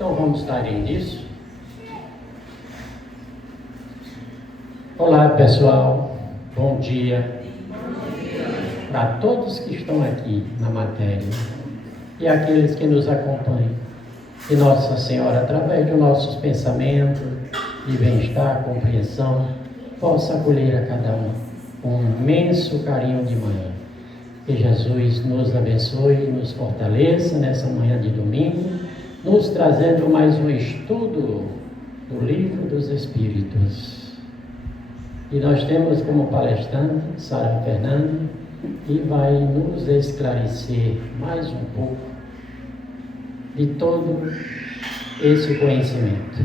Então vamos estar nisso. Olá pessoal, bom dia para todos que estão aqui na matéria e aqueles que nos acompanham. Que Nossa Senhora, através dos nossos pensamentos de bem-estar, compreensão, possa acolher a cada um com um imenso carinho de manhã. Que Jesus nos abençoe e nos fortaleça nessa manhã de domingo, nos trazendo mais um estudo do Livro dos Espíritos. E nós temos como palestrante Sara Fernanda, que vai nos esclarecer mais um pouco de todo esse conhecimento.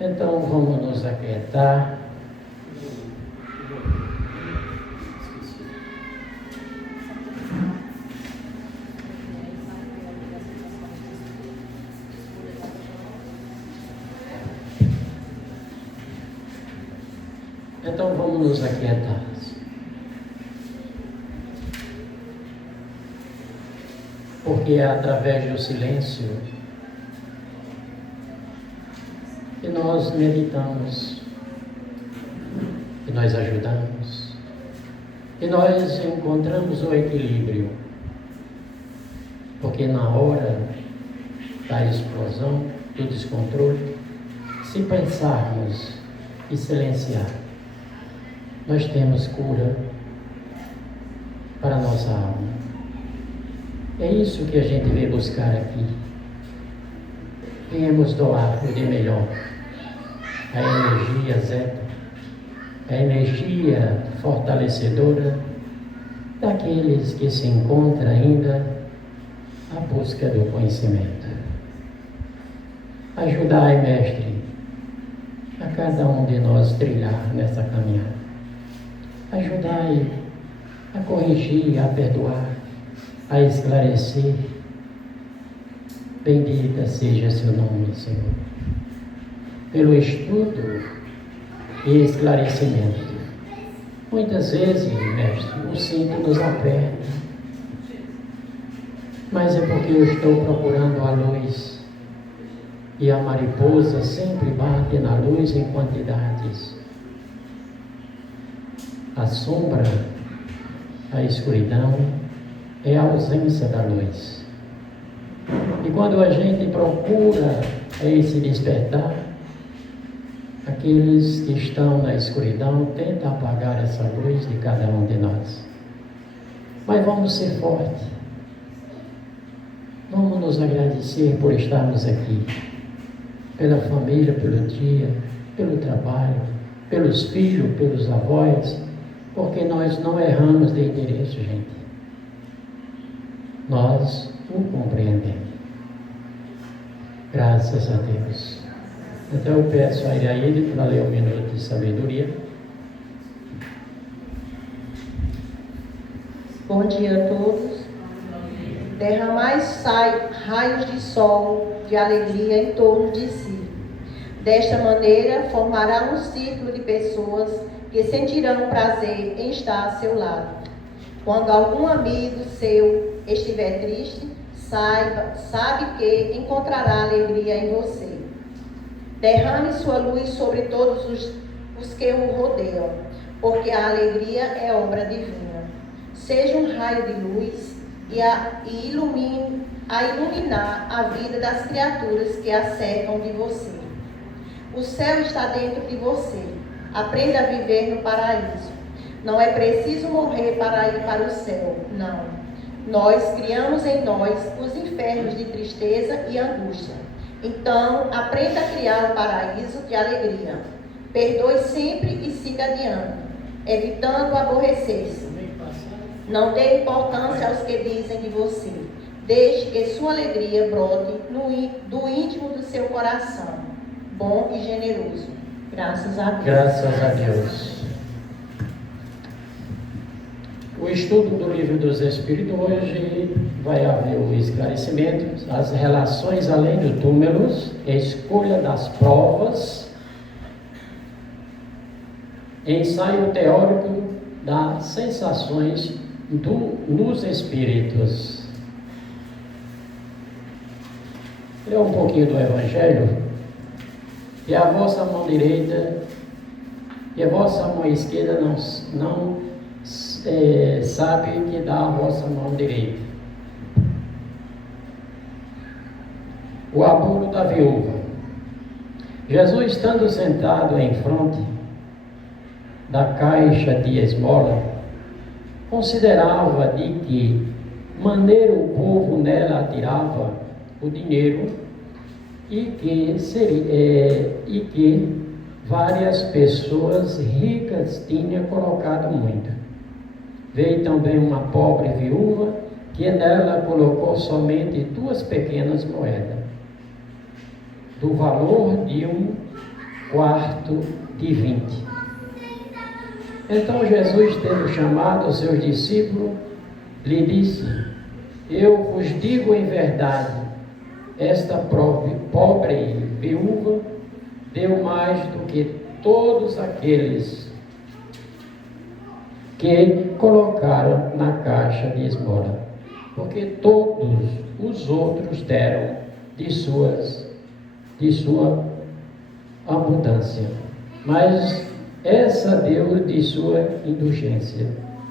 Então vamos nos aquietar. Então vamos nos aquietar. Porque é através do silêncio que nós meditamos, que nós ajudamos, que nós encontramos o equilíbrio. Porque na hora da explosão, do descontrole, se pensarmos e silenciar, nós temos cura para a nossa alma. É isso que a gente veio buscar aqui. Viemos doar o de melhor, a energia zeta, a energia fortalecedora daqueles que se encontram ainda à busca do conhecimento. Ajudai, Mestre, a cada um de nós trilhar nessa caminhada. Ajudai a corrigir, a perdoar, a esclarecer. Bendita seja seu nome, Senhor, pelo estudo e esclarecimento. Muitas vezes, Mestre, o cinto nos aperta, mas é porque eu estou procurando a luz, e a mariposa sempre bate na luz em quantidades. A sombra, a escuridão, é a ausência da luz. E quando a gente procura esse despertar, aqueles que estão na escuridão tentam apagar essa luz de cada um de nós. Mas vamos ser fortes. Vamos nos agradecer por estarmos aqui, pela família, pelo dia, pelo trabalho, pelos filhos, pelos avós, porque nós não erramos de endereço, gente. Nós o compreendemos. Graças a Deus. Então eu peço a Iraíde para ler um minuto de sabedoria. Bom dia a todos. Derramai raios de sol, de alegria em torno de si. Desta maneira, formará um círculo de pessoas que sentirão prazer em estar a seu lado. Quando algum amigo seu estiver triste, sabe que encontrará alegria em você. Derrame sua luz sobre todos os que o rodeiam, porque a alegria é obra divina. Seja um raio de luz e ilumine a iluminar a vida das criaturas que a cercam de você. O céu está dentro de você. Aprenda a viver no paraíso. Não é preciso morrer para ir para o céu, não. Nós criamos em nós os infernos de tristeza e angústia. Então, aprenda a criar o paraíso de alegria. Perdoe sempre e siga adiante, evitando aborrecer-se. Não dê importância aos que dizem de você. Deixe que sua alegria brote do íntimo do seu coração, bom e generoso. Graças a Deus. Graças a Deus. O estudo do Livro dos Espíritos hoje vai haver o esclarecimento, as relações além do túmulos, a escolha das provas, ensaio teórico das sensações nos espíritos. ler um pouquinho do Evangelho, e a vossa mão direita e a vossa mão esquerda não sabe o que dá a vossa mão direita. O abulo da viúva. Jesus, estando sentado em fronte da caixa de esmola, considerava de que maneira o povo nela atirava o dinheiro e que várias pessoas ricas tinham colocado muito. Veio também uma pobre viúva que nela colocou somente 2 pequenas moedas, do valor de 1/4 de 20. Então Jesus, tendo chamado os seus discípulos, lhe disse: eu vos digo em verdade, esta pobre viúva deu mais do que todos aqueles que colocaram na caixa de esmola, porque todos os outros deram de sua abundância, mas essa deu de sua indulgência,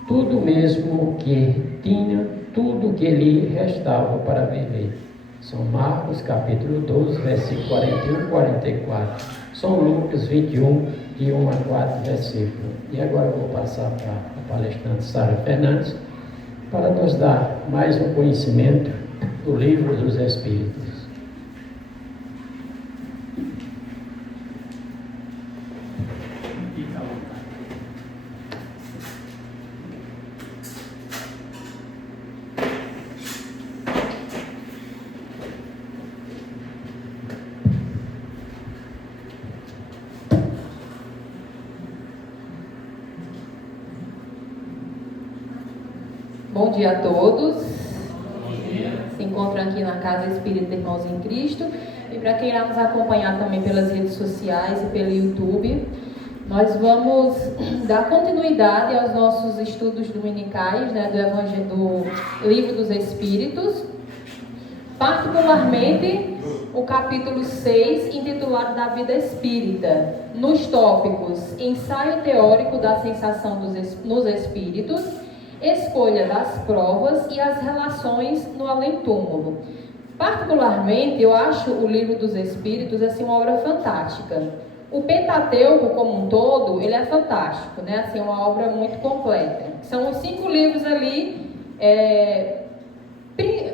tudo mesmo que tinha, tudo que lhe restava para viver. São Marcos capítulo 12, versículo 41 e 44. São Lucas 21, de 1 a 4 versículos. E agora eu vou passar para a palestrante Sara Fernandes, para nos dar mais um conhecimento do Livro dos Espíritos. Bom dia a todos. Bom dia. Se encontram aqui na Casa Espírita Irmãos em Cristo. E para quem irá nos acompanhar também pelas redes sociais e pelo YouTube, nós vamos dar continuidade aos nossos estudos dominicais, né, do Livro dos Espíritos, particularmente o capítulo 6, intitulado Da Vida Espírita, nos tópicos Ensaio Teórico da Sensação nos Espíritos, Escolha das Provas e as Relações no Além-Túmulo. Particularmente, eu acho o Livro dos Espíritos assim, uma obra fantástica. O Pentateuco como um todo, ele é fantástico, né? Assim, uma obra muito completa. São os 5 livros ali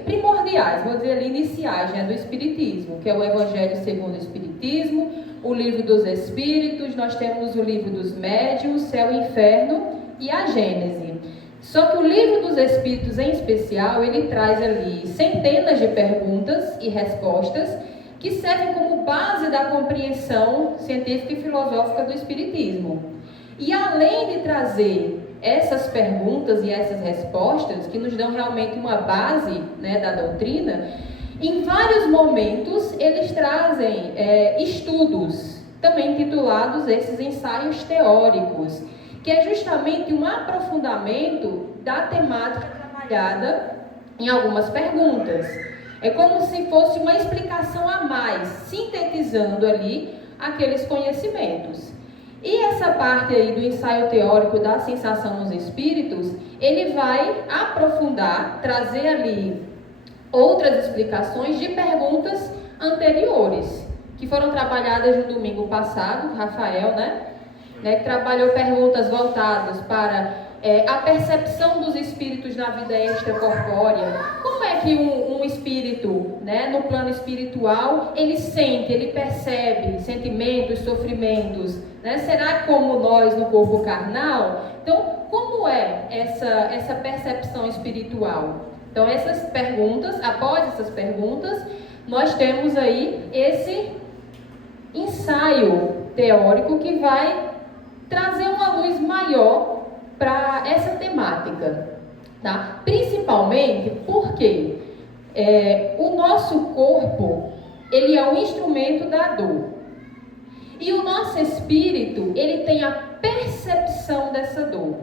primordiais, vou dizer ali, iniciais, né, do Espiritismo, que é o Evangelho segundo o Espiritismo, o Livro dos Espíritos, nós temos o Livro dos Médiuns, Céu e Inferno e a Gênese. Só que o Livro dos Espíritos, em especial, ele traz ali centenas de perguntas e respostas que servem como base da compreensão científica e filosófica do Espiritismo. E além de trazer essas perguntas e essas respostas, que nos dão realmente uma base, né, da doutrina, em vários momentos eles trazem estudos, também intitulados esses ensaios teóricos, que é justamente um aprofundamento da temática trabalhada em algumas perguntas. É como se fosse uma explicação a mais, sintetizando ali aqueles conhecimentos. E essa parte aí do ensaio teórico da sensação nos espíritos, ele vai aprofundar, trazer ali outras explicações de perguntas anteriores, que foram trabalhadas no domingo passado, Rafael, né, que trabalhou perguntas voltadas para a percepção dos espíritos na vida extracorpórea. Como é que um espírito, né, no plano espiritual, ele sente, ele percebe sentimentos, sofrimentos, né? Será como nós no corpo carnal? Então, como é essa percepção espiritual? Então, essas perguntas, após essas perguntas, nós temos aí esse ensaio teórico que vai trazer uma luz maior para essa temática, tá? Principalmente porque o nosso corpo, ele é um instrumento da dor. E o nosso espírito, ele tem a percepção dessa dor.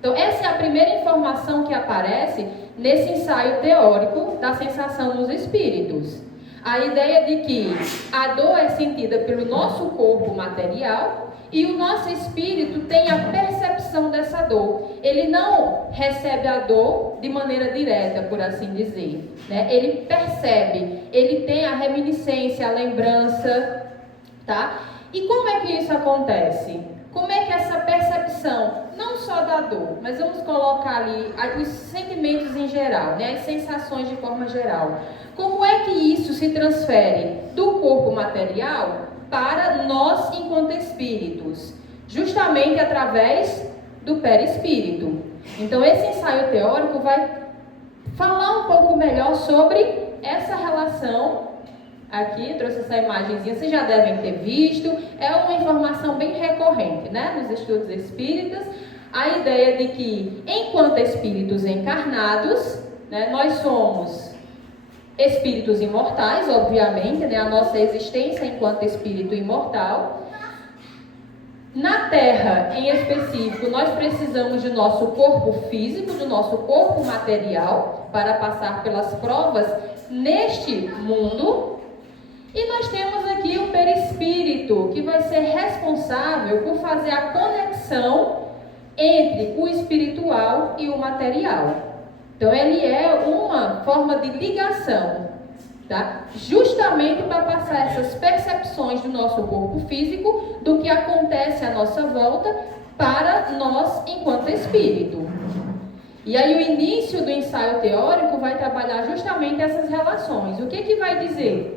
Então, essa é a primeira informação que aparece nesse ensaio teórico da sensação nos espíritos. A ideia de que a dor é sentida pelo nosso corpo material e o nosso espírito tem a percepção dessa dor. Ele não recebe a dor de maneira direta, por assim dizer, né? Ele percebe, ele tem a reminiscência, a lembrança, tá? E como é que isso acontece? Como é que essa percepção, não só da dor, mas vamos colocar ali os sentimentos em geral, né? As sensações de forma geral. Como é que isso se transfere do corpo material para nós enquanto espíritos? Justamente através do perispírito. Então esse ensaio teórico vai falar um pouco melhor sobre essa relação. Aqui, eu trouxe essa imagenzinha, vocês já devem ter visto, é uma informação bem recorrente, né, nos estudos espíritas, a ideia de que, enquanto espíritos encarnados, né, nós somos espíritos imortais, obviamente, né, a nossa existência enquanto espírito imortal. Na Terra, em específico, nós precisamos do nosso corpo físico, do nosso corpo material, para passar pelas provas neste mundo. E nós temos aqui o perispírito, que vai ser responsável por fazer a conexão entre o espiritual e o material. Então, ele é uma forma de ligação, tá? Justamente para passar essas percepções do nosso corpo físico, do que acontece à nossa volta, para nós enquanto espírito. E aí, o início do ensaio teórico vai trabalhar justamente essas relações. O que que vai dizer?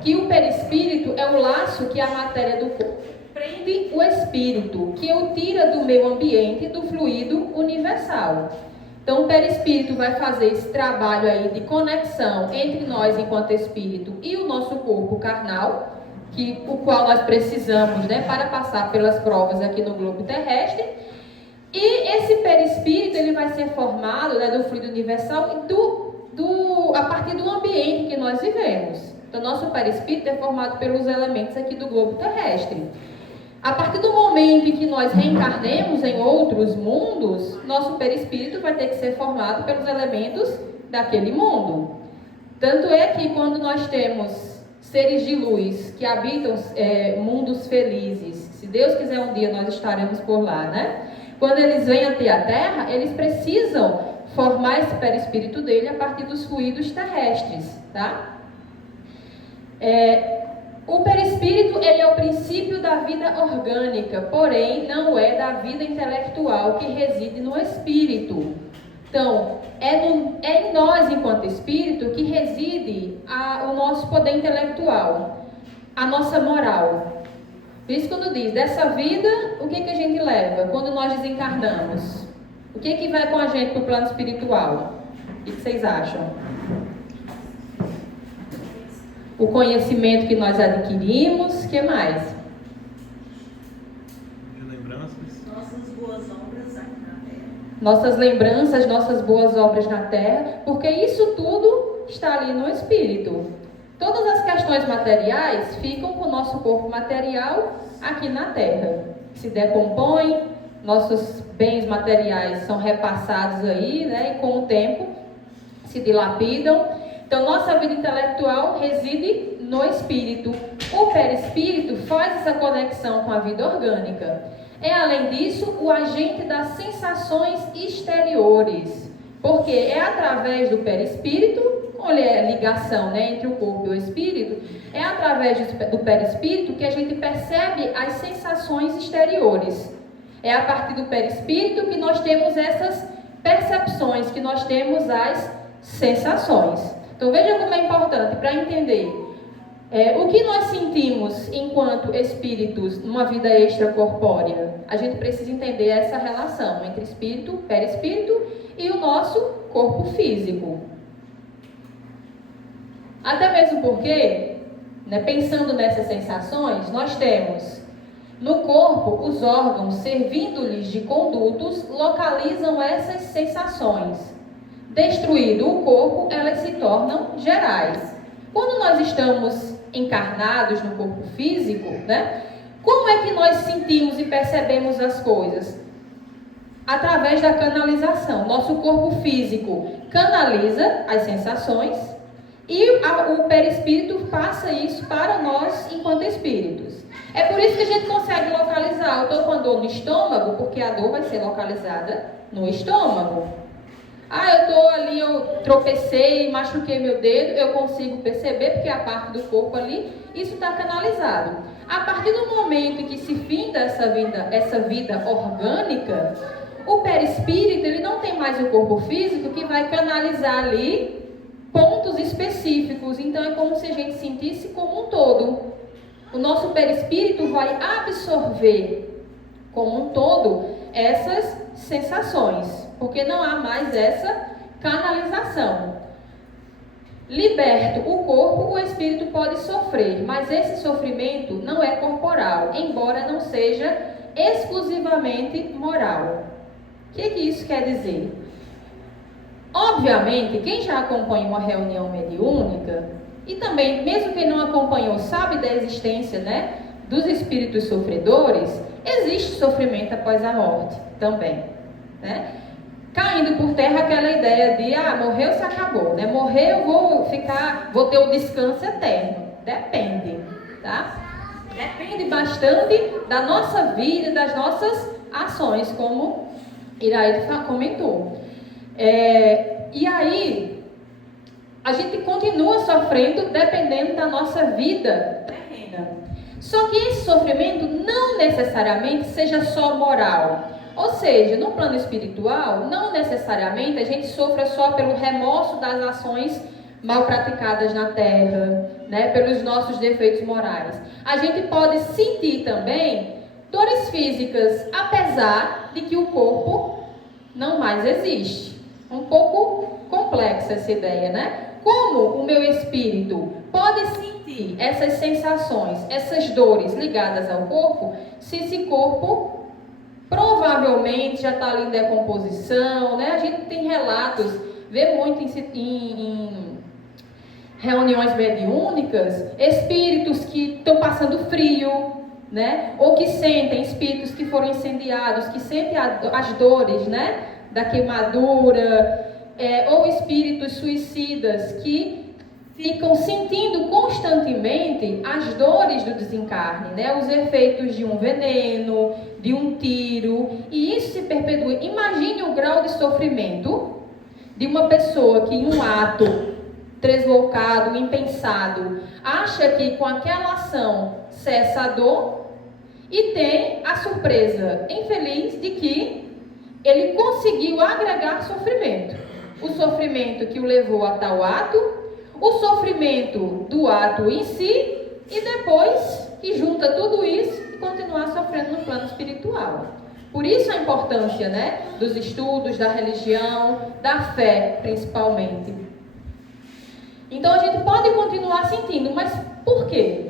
Que o perispírito é o laço que a matéria do corpo prende o espírito, que o tira do meio ambiente, do fluido universal. Então, o perispírito vai fazer esse trabalho aí de conexão entre nós enquanto espírito e o nosso corpo carnal, o qual nós precisamos, né, para passar pelas provas aqui no globo terrestre. E esse perispírito ele vai ser formado, né, do fluido universal a partir do ambiente que nós vivemos. Então, nosso perispírito é formado pelos elementos aqui do globo terrestre. A partir do momento em que nós reencarnemos em outros mundos, nosso perispírito vai ter que ser formado pelos elementos daquele mundo. Tanto é que quando nós temos seres de luz que habitam mundos felizes, se Deus quiser um dia nós estaremos por lá, né? Quando eles vêm até a Terra, eles precisam formar esse perispírito dele a partir dos fluidos terrestres, tá? O perispírito ele é o princípio da vida orgânica, porém não é da vida intelectual que reside no espírito. Então, é em nós enquanto espírito que reside o nosso poder intelectual, a nossa moral. Por isso quando diz, dessa vida, o que a gente leva quando nós desencarnamos? O que vai com a gente para o plano espiritual? O que vocês acham? O conhecimento que nós adquirimos, o que mais? Lembranças. Nossas boas obras aqui na Terra. Nossas lembranças, nossas boas obras na Terra, porque isso tudo está ali no espírito. Todas as questões materiais ficam com o nosso corpo material aqui na Terra. Se decompõe, nossos bens materiais são repassados aí, né, e com o tempo se dilapidam. Então, nossa vida intelectual reside no espírito. O perispírito faz essa conexão com a vida orgânica. É, além disso, o agente das sensações exteriores. Porque é através do perispírito, olha a ligação, né, entre o corpo e o espírito, é através do perispírito que a gente percebe as sensações exteriores. É a partir do perispírito que nós temos essas percepções, que nós temos as sensações. Então veja como é importante para entender o que nós sentimos enquanto espíritos numa vida extracorpórea. A gente precisa entender essa relação entre espírito, perispírito e o nosso corpo físico. Até mesmo porque, né, pensando nessas sensações, nós temos no corpo os órgãos servindo-lhes de condutos localizam essas sensações. Destruído o corpo, elas se tornam gerais. Quando nós estamos encarnados no corpo físico, né, como é que nós sentimos e percebemos as coisas? Através da canalização. Nosso corpo físico canaliza as sensações E o perispírito passa isso para nós enquanto espíritos. É por isso que a gente consegue localizar. Eu estou com a dor no estômago, porque a dor vai ser localizada no estômago. Eu estou ali, eu tropecei, machuquei meu dedo, eu consigo perceber, porque a parte do corpo ali, isso está canalizado. A partir do momento em que se finda essa vida orgânica, o perispírito, ele não tem mais o corpo físico que vai canalizar ali pontos específicos. Então é como se a gente sentisse como um todo. O nosso perispírito vai absorver como um todo essas sensações, porque não há mais essa canalização. Liberto o corpo, o espírito pode sofrer, mas esse sofrimento não é corporal, embora não seja exclusivamente moral. O que isso quer dizer? Obviamente, quem já acompanha uma reunião mediúnica, e também, mesmo quem não acompanhou, sabe da existência, né, dos espíritos sofredores, existe sofrimento após a morte também, né? Caindo por terra aquela ideia de, morreu, se acabou, né? Morreu, vou ter o descanso eterno. Depende, tá? Depende bastante da nossa vida e das nossas ações, como Iraide comentou. E aí, a gente continua sofrendo dependendo da nossa vida terrena. Só que esse sofrimento não necessariamente seja só moral. Ou seja, no plano espiritual, não necessariamente a gente sofra só pelo remorso das ações mal praticadas na Terra, né, pelos nossos defeitos morais. A gente pode sentir também dores físicas, apesar de que o corpo não mais existe. Um pouco complexa essa ideia, né? Como o meu espírito pode sentir essas sensações, essas dores ligadas ao corpo, se esse corpo provavelmente já está ali em decomposição, né? A gente tem relatos, vê muito em reuniões mediúnicas, espíritos que estão passando frio, né? Ou que sentem, espíritos que foram incendiados, que sentem as dores, né, da queimadura, ou espíritos suicidas que ficam sentindo constantemente as dores do desencarne, né? Os efeitos de um veneno, de um tiro, e isso se perpetua. Imagine o grau de sofrimento de uma pessoa que em um ato deslocado, impensado, acha que com aquela ação cessa a dor e tem a surpresa infeliz de que ele conseguiu agregar sofrimento. O sofrimento que o levou a tal ato, o sofrimento do ato em si, e depois que junta tudo isso e continuar sofrendo no plano espiritual. Por isso a importância, né, dos estudos, da religião, da fé, principalmente. Então a gente pode continuar sentindo, mas por quê?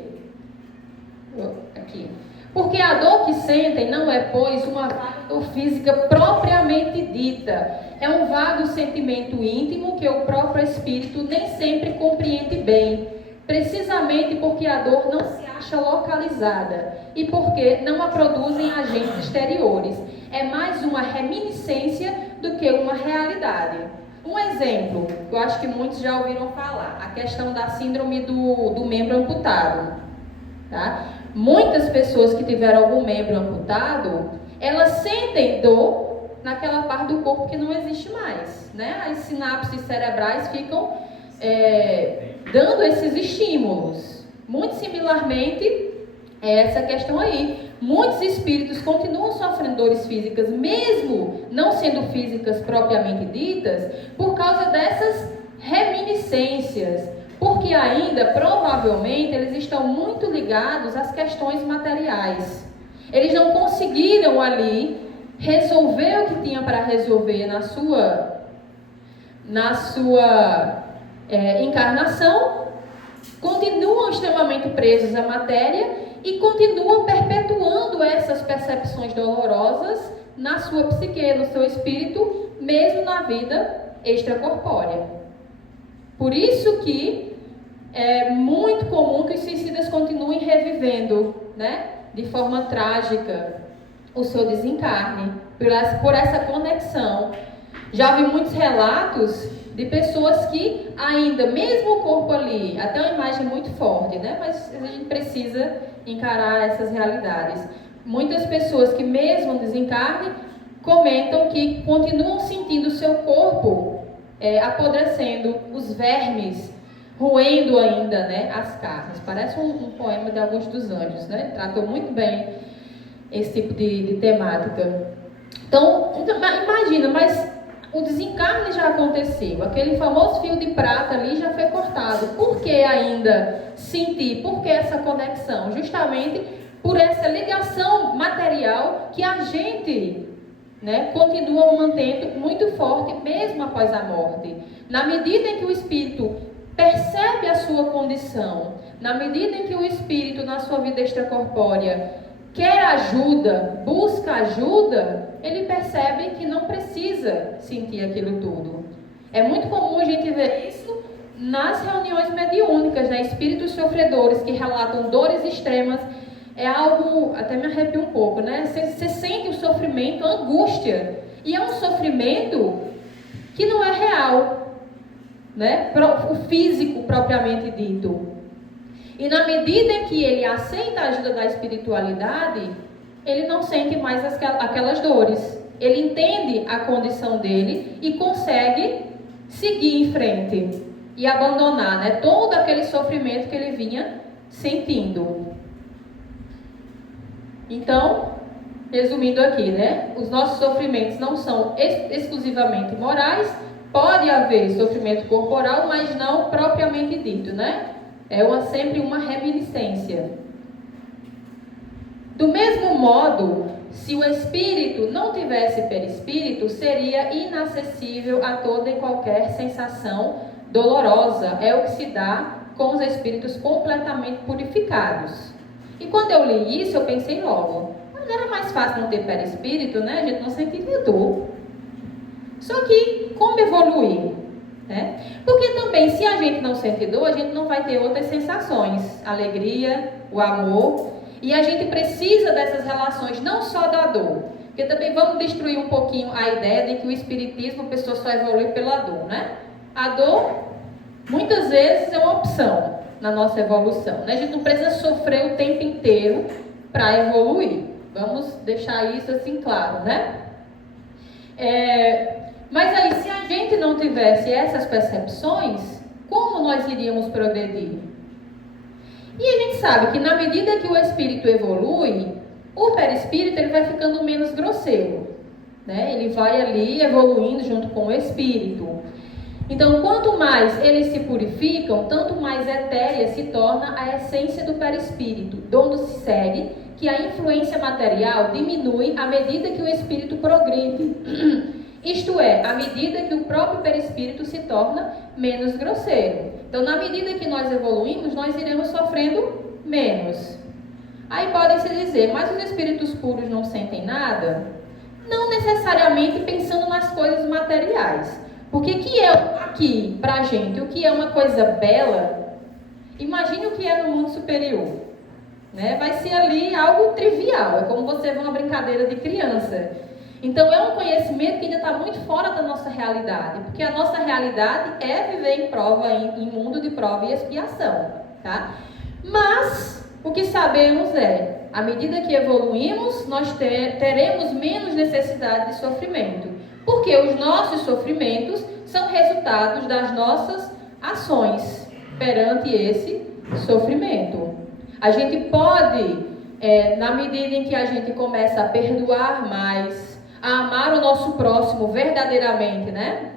Aqui. Porque a dor que sentem não é, pois, uma dor física propriamente dita. É um vago sentimento íntimo que o próprio espírito nem sempre compreende bem, precisamente porque a dor não se acha localizada e porque não a produzem agentes exteriores. É mais uma reminiscência do que uma realidade. Um exemplo, que eu acho que muitos já ouviram falar, a questão da síndrome do membro amputado. Tá? Muitas pessoas que tiveram algum membro amputado, elas sentem dor naquela parte do corpo que não existe mais, né? As sinapses cerebrais ficam dando esses estímulos. Muito similarmente, essa questão aí. Muitos espíritos continuam sofrendo dores físicas, mesmo não sendo físicas propriamente ditas, por causa dessas reminiscências, porque ainda, provavelmente, eles estão muito ligados às questões materiais. Eles não conseguiram ali resolver o que tinha para resolver na sua encarnação, continuam extremamente presos à matéria e continuam perpetuando essas percepções dolorosas na sua psique, no seu espírito, mesmo na vida extracorpórea. Por isso que é muito comum que os suicidas continuem revivendo, né, de forma trágica o seu desencarne, por essa conexão. Já vi muitos relatos de pessoas que ainda, mesmo o corpo ali, até uma imagem muito forte, né? Mas a gente precisa encarar essas realidades. Muitas pessoas que mesmo no desencarne comentam que continuam sentindo o seu corpo apodrecendo, os vermes roendo ainda, né, as carnes. Parece um poema de Augusto dos Anjos, né? Ele tratou muito bem esse tipo de temática. Então, imagina, mas o desencarne já aconteceu, aquele famoso fio de prata ali já foi cortado. Por que ainda sentir? Por que essa conexão? Justamente por essa ligação material que a gente, né, continua mantendo muito forte mesmo após a morte. Na medida em que o espírito percebe a sua condição, na medida em que o espírito na sua vida extracorpórea quer ajuda, busca ajuda, ele percebe que não precisa sentir aquilo tudo. É muito comum a gente ver isso nas reuniões mediúnicas, né? Espíritos sofredores que relatam dores extremas. É algo, até me arrepio um pouco, né? Você sente o sofrimento, a angústia. E é um sofrimento que não é real, né? O físico propriamente dito. E na medida em que ele aceita a ajuda da espiritualidade, ele não sente mais aquelas dores. Ele entende a condição dele e consegue seguir em frente e abandonar, né, todo aquele sofrimento que ele vinha sentindo. Então, resumindo aqui, né, os nossos sofrimentos não são exclusivamente morais. Pode haver sofrimento corporal, mas não propriamente dito, né? Sempre uma reminiscência. Do mesmo modo, se o espírito não tivesse perispírito, seria inacessível a toda e qualquer sensação dolorosa. É o que se dá com os espíritos completamente purificados. E quando eu li isso, eu pensei logo, mas era mais fácil não ter perispírito, né? A gente não sentiria dor. Só que, como evoluir? Né? Porque também, se a gente não sente dor, a gente não vai ter outras sensações, alegria, o amor, e a gente precisa dessas relações, não só da dor, porque também vamos destruir um pouquinho a ideia de que o espiritismo, a pessoa só evolui pela dor, né? A dor, muitas vezes, é uma opção na nossa evolução, né? A gente não precisa sofrer o tempo inteiro para evoluir, vamos deixar isso assim claro, né? Mas aí, se a gente não tivesse essas percepções, como nós iríamos progredir? E a gente sabe que na medida que o espírito evolui, o perispírito ele vai ficando menos grosseiro, né? Ele vai ali evoluindo junto com o espírito. Então, quanto mais eles se purificam, tanto mais etérea se torna a essência do perispírito, onde se segue que a influência material diminui à medida que o espírito progride. Isto é, à medida que o próprio perispírito se torna menos grosseiro. Então, na medida que nós evoluímos, nós iremos sofrendo menos. Aí podem-se dizer, mas os espíritos puros não sentem nada? Não necessariamente pensando nas coisas materiais. Porque o que é aqui, pra gente, o que é uma coisa bela, imagine o que é no mundo superior. Né? Vai ser ali algo trivial, é como você vê uma brincadeira de criança. Então, é um conhecimento que ainda está muito fora da nossa realidade, porque a nossa realidade é viver em prova, em mundo de prova e expiação, tá? Mas, o que sabemos é, à medida que evoluímos, nós teremos menos necessidade de sofrimento, porque os nossos sofrimentos são resultados das nossas ações perante esse sofrimento. A gente pode, na medida em que a gente começa a perdoar mais, a amar o nosso próximo verdadeiramente, né?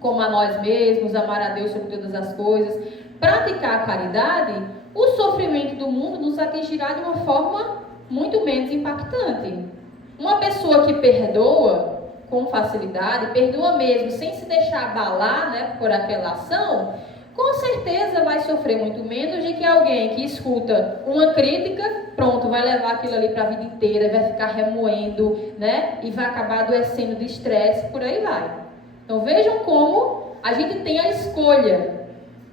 Como a nós mesmos, amar a Deus sobre todas as coisas, praticar a caridade, o sofrimento do mundo nos atingirá de uma forma muito menos impactante. Uma pessoa que perdoa com facilidade, perdoa mesmo, sem se deixar abalar, né, por aquela ação, com certeza vai sofrer muito menos de que alguém que escuta uma crítica, pronto, vai levar aquilo ali para a vida inteira, vai ficar remoendo, né? E vai acabar adoecendo de estresse, por aí vai. Então vejam como a gente tem a escolha,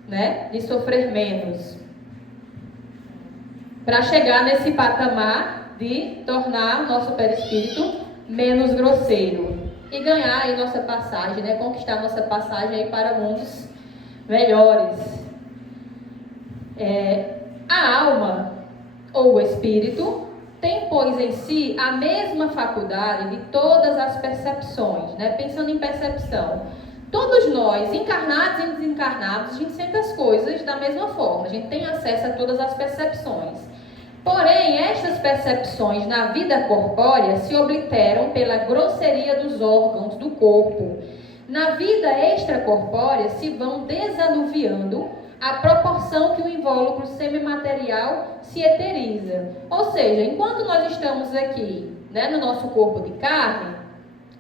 né, de sofrer menos, para chegar nesse patamar de tornar nosso perispírito menos grosseiro. e ganhar aí nossa passagem, né? Conquistar nossa passagem aí para mundos melhores. A alma ou o espírito tem, pois, em si a mesma faculdade de todas as percepções, né? Pensando em percepção, todos nós, encarnados e desencarnados, a gente sente as coisas da mesma forma, a gente tem acesso a todas as percepções. Porém, estas percepções na vida corpórea se obliteram pela grosseria dos órgãos do corpo. Na vida extracorpórea se vão desanuviando à proporção que o invólucro semimaterial se eteriza. Ou seja, enquanto nós estamos aqui, né, no nosso corpo de carne,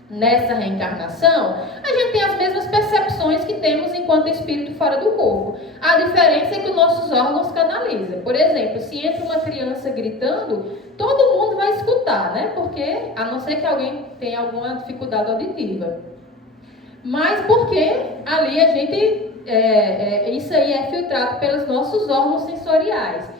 nessa reencarnação, a gente tem as mesmas percepções que temos enquanto espírito fora do corpo. A diferença é que os nossos órgãos canalizam. Por exemplo, se entra uma criança gritando, todo mundo vai escutar, né? Porque, a não ser que alguém tenha alguma dificuldade auditiva. Mas porque ali a gente, isso aí é filtrado pelos nossos órgãos sensoriais.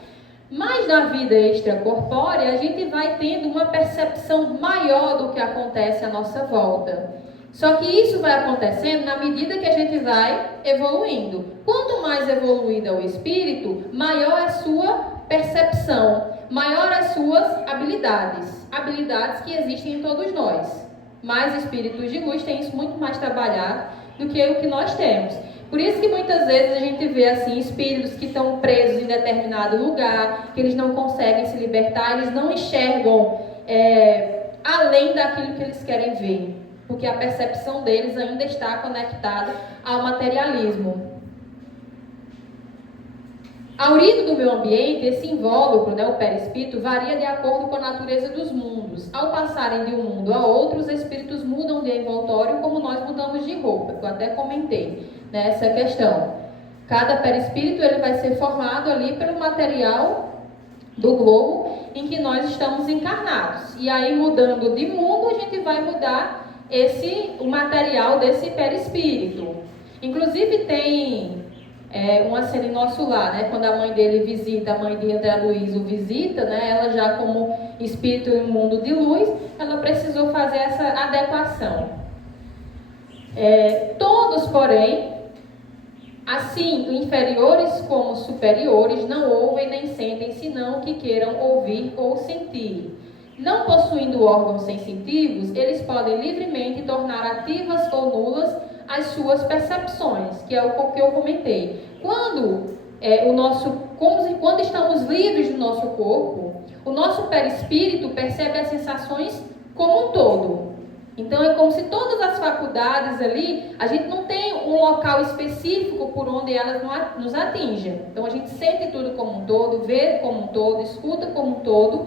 Mas na vida extracorpórea, a gente vai tendo uma percepção maior do que acontece à nossa volta. Só que isso vai acontecendo na medida que a gente vai evoluindo. Quanto mais evoluído é o espírito, maior é a sua percepção, maior as suas habilidades. Habilidades que existem em todos nós. Mas espíritos de luz têm isso muito mais trabalhado do que o que nós temos. Por isso que muitas vezes a gente vê assim, espíritos que estão presos em determinado lugar, que eles não conseguem se libertar, eles não enxergam além daquilo que eles querem ver, porque a percepção deles ainda está conectada ao materialismo. A origem do meio ambiente, esse invólucro, né, o perispírito, varia de acordo com a natureza dos mundos. Ao passarem de um mundo a outro, os espíritos mudam de envoltório como nós mudamos de roupa, que eu até comentei nessa questão. Cada perispírito ele vai ser formado ali pelo material do globo em que nós estamos encarnados. E aí, mudando de mundo, a gente vai mudar o material desse perispírito. Inclusive, tem uma cena em Nosso Lar, né? Quando a mãe dele visita, a mãe de André Luiz o visita, né? Ela já como espírito em um mundo de luz, ela precisou fazer essa adequação. Todos, porém, assim, inferiores como superiores, não ouvem nem sentem, senão que queiram ouvir ou sentir. Não possuindo órgãos sensitivos, eles podem livremente tornar ativas ou nulas as suas percepções, que é o que eu comentei. Quando estamos livres do nosso corpo, o nosso perispírito percebe as sensações como um todo. Então é como se todas as faculdades ali, a gente não tem um local específico por onde elas nos atingem. Então a gente sente tudo como um todo, vê como um todo, escuta como um todo.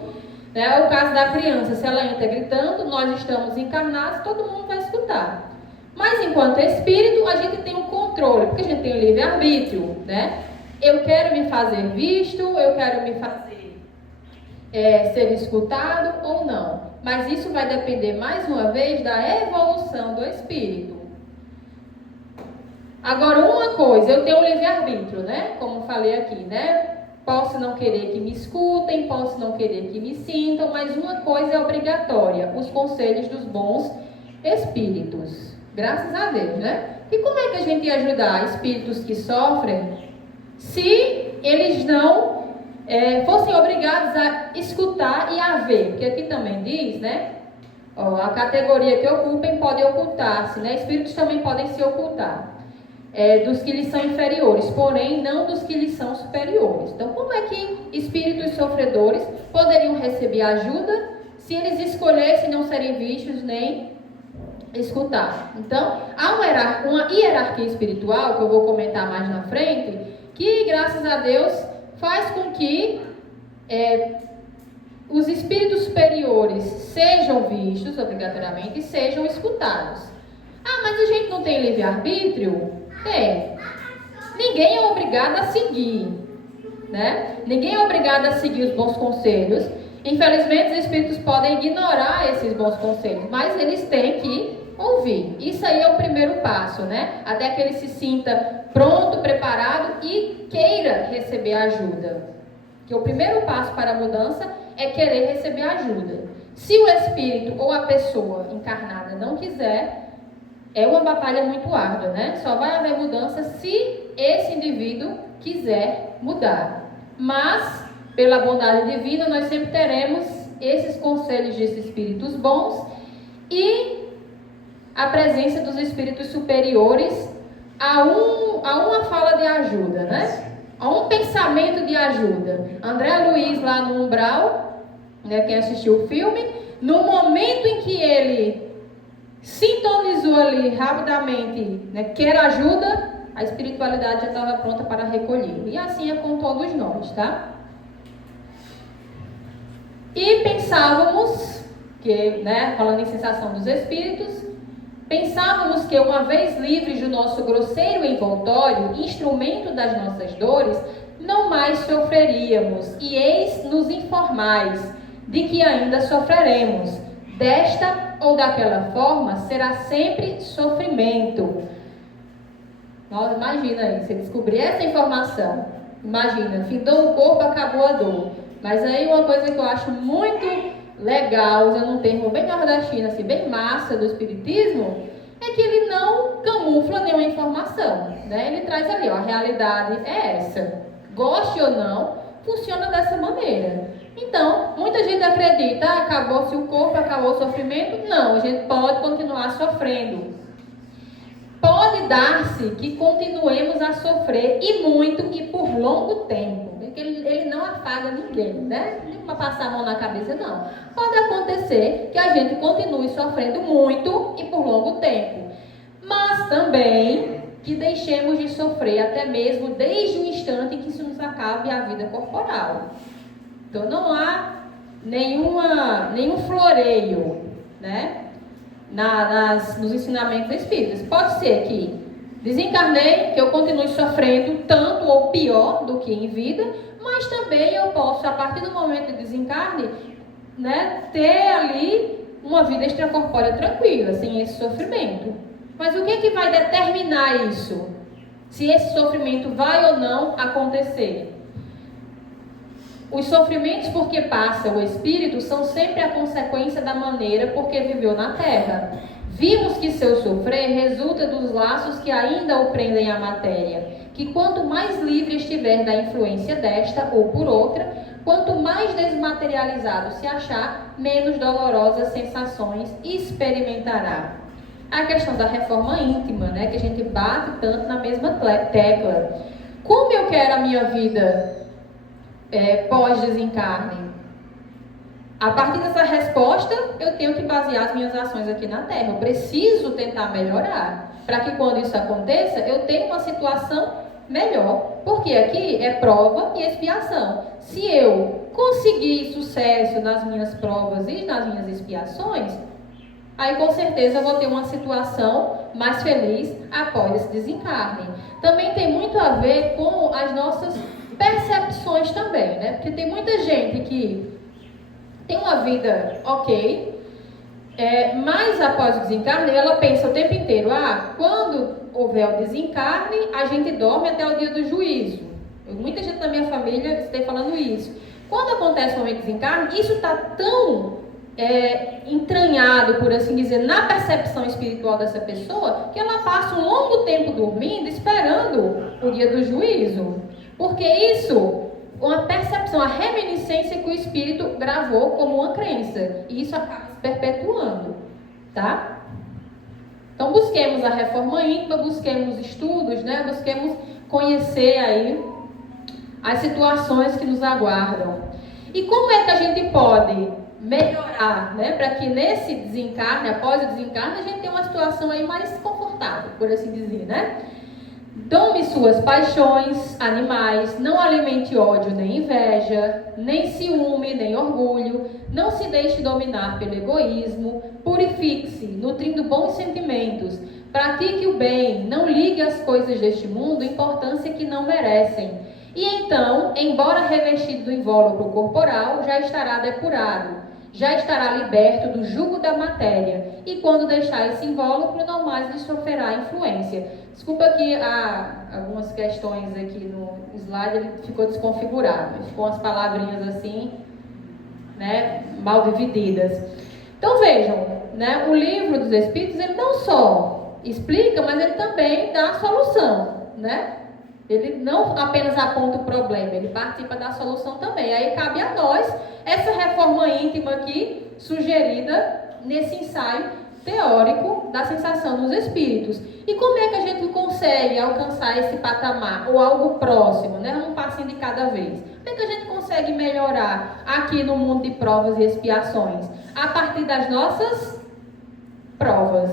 É o caso da criança, se ela entra gritando, nós estamos encarnados, todo mundo vai escutar. Mas enquanto espírito, a gente tem um controle, porque a gente tem o livre-arbítrio, né? Eu quero me fazer visto, eu quero me fazer ser escutado ou não. Mas isso vai depender, mais uma vez, da evolução do espírito. Agora, uma coisa, eu tenho o livre-arbítrio, né? Como falei aqui, né? Posso não querer que me escutem, posso não querer que me sintam, mas uma coisa é obrigatória, os conselhos dos bons espíritos. Graças a Deus, né? E como é que a gente ia ajudar espíritos que sofrem se eles não fossem obrigados a escutar e a ver? Porque aqui também diz, né? A categoria que ocupem pode ocultar-se, né? Espíritos também podem se ocultar. Dos que lhes são inferiores, porém não dos que lhes são superiores. Então, como é que espíritos sofredores poderiam receber ajuda se eles escolhessem não serem vistos nem escutar? Então, há uma hierarquia espiritual, que eu vou comentar mais na frente, que, graças a Deus, faz com que os espíritos superiores sejam vistos, obrigatoriamente, e sejam escutados. Ah, mas a gente não tem livre-arbítrio? Ninguém é obrigado a seguir, né? Ninguém é obrigado a seguir os bons conselhos. Infelizmente, os espíritos podem ignorar esses bons conselhos, mas eles têm que ouvir. Isso aí é o primeiro passo, né? Até que ele se sinta pronto, preparado e queira receber ajuda. Que o primeiro passo para a mudança é querer receber ajuda. Se o espírito ou a pessoa encarnada não quiser, é uma batalha muito árdua, né? Só vai haver mudança se esse indivíduo quiser mudar. Mas, pela bondade divina, nós sempre teremos esses conselhos desses espíritos bons e a presença dos espíritos superiores a uma fala de ajuda, né? A um pensamento de ajuda. André Luiz lá no Umbral, né, quem assistiu o filme, no momento em que ele sintonizou ali rapidamente, né, quer ajuda, a espiritualidade já estava pronta para recolher. E assim é com todos nós, tá? E pensávamos que, né, falando em sensação dos espíritos, pensávamos que uma vez livres do nosso grosseiro envoltório, instrumento das nossas dores, não mais sofreríamos, e eis nos informais de que ainda sofreremos. Desta ou daquela forma, será sempre sofrimento. Nossa, imagina aí, você descobrir essa informação. Imagina, findou o corpo, acabou a dor. Mas aí uma coisa que eu acho muito legal, usando um termo bem nordestino, assim, bem massa do espiritismo, é que ele não camufla nenhuma informação, né? Ele traz ali, ó, a realidade é essa. Goste ou não, funciona dessa maneira. Então, muita gente acredita, acabou-se o corpo, acabou o sofrimento. Não, a gente pode continuar sofrendo. Pode dar-se que continuemos a sofrer, e muito, e por longo tempo. Ele não afaga ninguém, né? Não vai passar a mão na cabeça, não. Pode acontecer que a gente continue sofrendo muito e por longo tempo. Mas também que deixemos de sofrer até mesmo desde o instante em que se nos acabe a vida corporal. Então não há nenhum floreio, né, nos ensinamentos espíritas. Pode ser que desencarnei, que eu continue sofrendo tanto ou pior do que em vida, mas também eu posso, a partir do momento de desencarne, né, ter ali uma vida extracorpórea tranquila, sem esse sofrimento. Mas o que é que vai determinar isso? Se esse sofrimento vai ou não acontecer? Os sofrimentos por que passa o espírito são sempre a consequência da maneira por que viveu na Terra. Vimos que seu sofrer resulta dos laços que ainda o prendem à matéria, que quanto mais livre estiver da influência desta ou por outra, quanto mais desmaterializado se achar, menos dolorosas sensações experimentará. A questão da reforma íntima, né, que a gente bate tanto na mesma tecla. Como eu quero a minha vida pós-desencarne? A partir dessa resposta, eu tenho que basear as minhas ações aqui na Terra. Eu preciso tentar melhorar, para que quando isso aconteça, eu tenha uma situação melhor. Porque aqui é prova e expiação. Se eu conseguir sucesso nas minhas provas e nas minhas expiações, aí com certeza eu vou ter uma situação mais feliz após esse desencarne. Também tem muito a ver com as nossas percepções também, né? Porque tem muita gente que tem uma vida ok, mas após o desencarne, ela pensa o tempo inteiro, quando houver o desencarne, a gente dorme até o dia do juízo. Muita gente da minha família está falando isso. Quando acontece o momento de desencarne, isso está tão entranhado, por assim dizer, na percepção espiritual dessa pessoa, que ela passa um longo tempo dormindo, esperando o dia do juízo. Porque isso, uma percepção, a reminiscência que o espírito gravou como uma crença. E isso acaba se perpetuando, tá? Então busquemos a reforma íntima, busquemos estudos, né? Busquemos conhecer aí as situações que nos aguardam. E como é que a gente pode melhorar, né? Para que nesse desencarne, após o desencarne, a gente tenha uma situação aí mais confortável, por assim dizer, né? Dome suas paixões animais, não alimente ódio nem inveja, nem ciúme, nem orgulho, não se deixe dominar pelo egoísmo, purifique-se, nutrindo bons sentimentos, pratique o bem, não ligue as coisas deste mundo importância que não merecem. E então, embora revestido do invólucro corporal, já estará depurado, já estará liberto do jugo da matéria, e quando deixar esse invólucro, não mais lhe sofrerá influência. Desculpa que há algumas questões aqui no slide, ele ficou desconfigurado, ficou umas palavrinhas assim, né, mal divididas. Então vejam, né, o livro dos Espíritos, ele não só explica, mas ele também dá a solução, né? Ele não apenas aponta o problema, ele participa da solução também. Aí cabe a nós essa reforma íntima aqui, sugerida nesse ensaio teórico da sensação dos espíritos. E como é que a gente consegue alcançar esse patamar, ou algo próximo, né? Um passinho de cada vez. Como é que a gente consegue melhorar aqui no mundo de provas e expiações? A partir das nossas provas.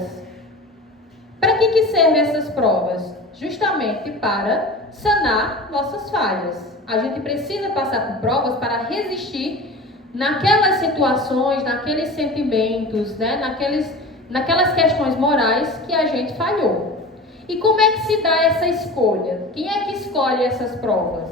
Para que servem essas provas? Justamente para sanar nossas falhas. A gente precisa passar por provas para resistir naquelas situações, naqueles sentimentos, né? naquelas questões morais que a gente falhou. E como é que se dá essa escolha? Quem é que escolhe essas provas?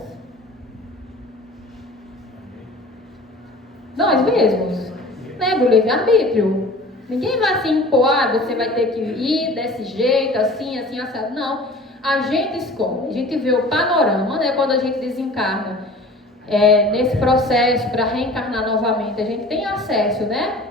Nós mesmos. Né? Do livre-arbítrio. Ninguém vai assim impor, você vai ter que ir desse jeito, assim, assim, assim. Não. A gente escolhe, a gente vê o panorama, né? Quando a gente desencarna nesse processo para reencarnar novamente, a gente tem acesso, né?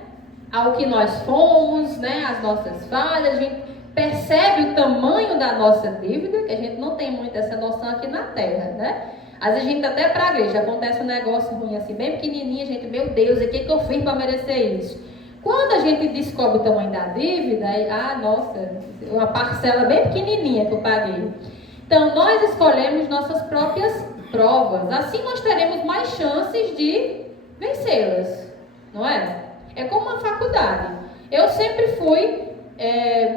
Ao que nós fomos, né? As nossas falhas, a gente percebe o tamanho da nossa dívida, que a gente não tem muito essa noção aqui na Terra, né? Às vezes a gente até para a igreja, acontece um negócio ruim assim, bem pequenininho, a gente, meu Deus, o que eu fiz para merecer isso? Quando a gente descobre o tamanho da dívida, nossa, uma parcela bem pequenininha que eu paguei. Então, nós escolhemos nossas próprias provas. Assim, nós teremos mais chances de vencê-las, não é? É como uma faculdade. Eu sempre fui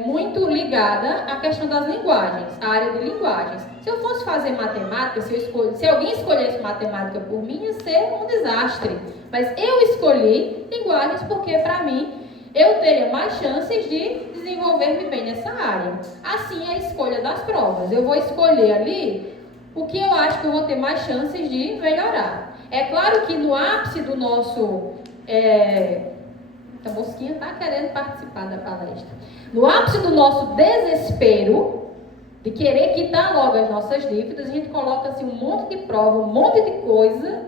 muito ligada à questão das linguagens, à área de linguagens. Se eu fosse fazer matemática, se alguém escolhesse matemática por mim, ia ser um desastre. Mas eu escolhi linguagens porque, para mim, eu teria mais chances de desenvolver-me bem nessa área. Assim é a escolha das provas. Eu vou escolher ali o que eu acho que eu vou ter mais chances de melhorar. É claro que no ápice do nosso... A mosquinha está querendo participar da palestra. No ápice do nosso desespero, de querer quitar logo as nossas dívidas, a gente coloca assim, um monte de prova, um monte de coisa,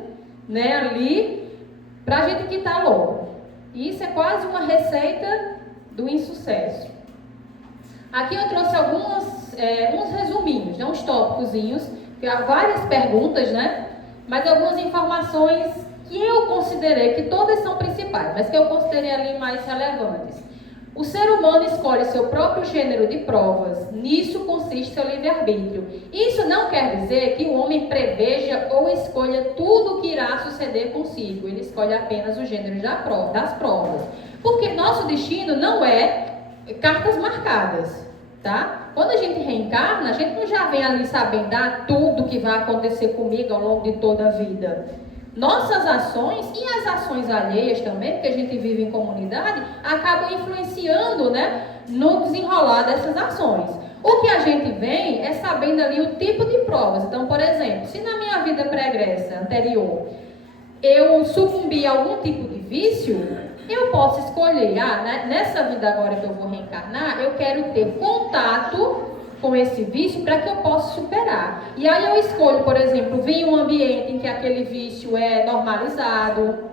né, ali, para a gente quitar logo. E isso é quase uma receita do insucesso. Aqui eu trouxe uns resuminhos, né, uns tópicozinhos, que há várias perguntas, né, mas algumas informações que eu considerei, que todas são principais, mas que eu considerei ali mais relevantes. O ser humano escolhe seu próprio gênero de provas, nisso consiste seu livre-arbítrio. Isso não quer dizer que o homem preveja ou escolha tudo o que irá suceder consigo, ele escolhe apenas o gênero das provas. Porque nosso destino não é cartas marcadas, tá? Quando a gente reencarna, a gente não já vem ali sabendo tudo que vai acontecer comigo ao longo de toda a vida. Nossas ações e as ações alheias também, porque a gente vive em comunidade, acabam influenciando, né, no desenrolar dessas ações. O que a gente vem é sabendo ali o tipo de provas. Então, por exemplo, se na minha vida pregressa anterior eu sucumbi a algum tipo de vício, eu posso escolher, nessa vida agora que eu vou reencarnar, eu quero ter contato com esse vício para que eu possa superar. E aí eu escolho, por exemplo, vir em um ambiente em que aquele vício é normalizado,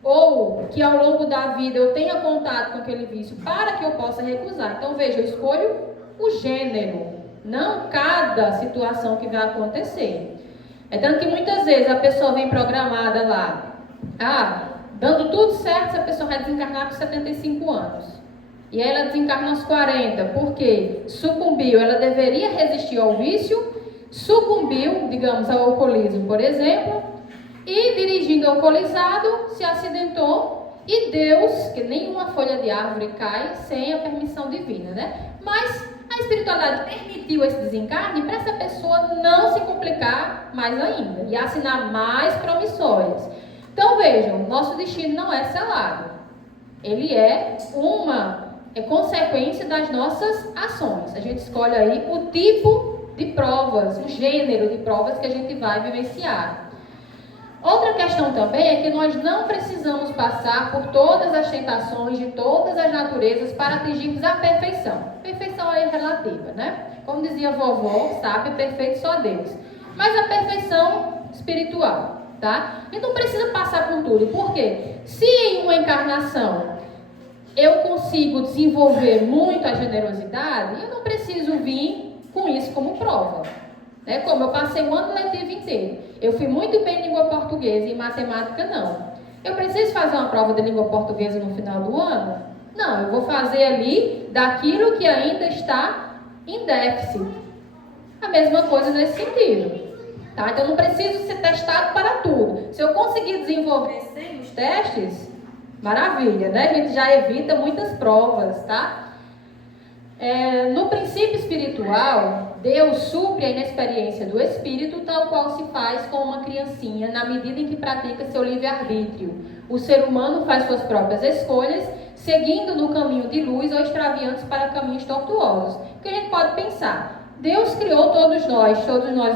ou que ao longo da vida eu tenha contato com aquele vício para que eu possa recusar. Então, veja, eu escolho o gênero, não cada situação que vai acontecer. É tanto que muitas vezes a pessoa vem programada lá, dando tudo certo, essa pessoa vai desencarnar com 75 anos. E ela desencarna aos 40, porque sucumbiu, ela deveria resistir ao vício, sucumbiu, digamos, ao alcoolismo, por exemplo, e dirigindo alcoolizado, se acidentou, e Deus, que nenhuma folha de árvore cai sem a permissão divina, né? Mas a espiritualidade permitiu esse desencarne para essa pessoa não se complicar mais ainda, e assinar mais promissórias. Então vejam, nosso destino não é selado, ele é consequência das nossas ações. A gente escolhe aí o tipo de provas, o gênero de provas que a gente vai vivenciar. Outra questão também é que nós não precisamos passar por todas as tentações de todas as naturezas para atingirmos a perfeição. Perfeição é relativa, né? Como dizia a vovó, sabe, perfeito só Deus. Mas a perfeição espiritual, tá? E não precisa passar por tudo. Por quê? Se em uma encarnação eu consigo desenvolver muito a generosidade, eu não preciso vir com isso como prova. Né? Como eu passei o ano letivo inteiro, eu fui muito bem em língua portuguesa e em matemática não. Eu preciso fazer uma prova de língua portuguesa no final do ano? Não, eu vou fazer ali daquilo que ainda está em déficit. A mesma coisa nesse sentido. Tá? Então, eu não preciso ser testado para tudo. Se eu conseguir desenvolver sem os testes, maravilha, né? A gente já evita muitas provas, tá? No princípio espiritual, Deus supre a inexperiência do espírito, tal qual se faz com uma criancinha, na medida em que pratica seu livre-arbítrio. O ser humano faz suas próprias escolhas, seguindo no caminho de luz ou extraviando-se para caminhos tortuosos. O que a gente pode pensar? Deus criou todos nós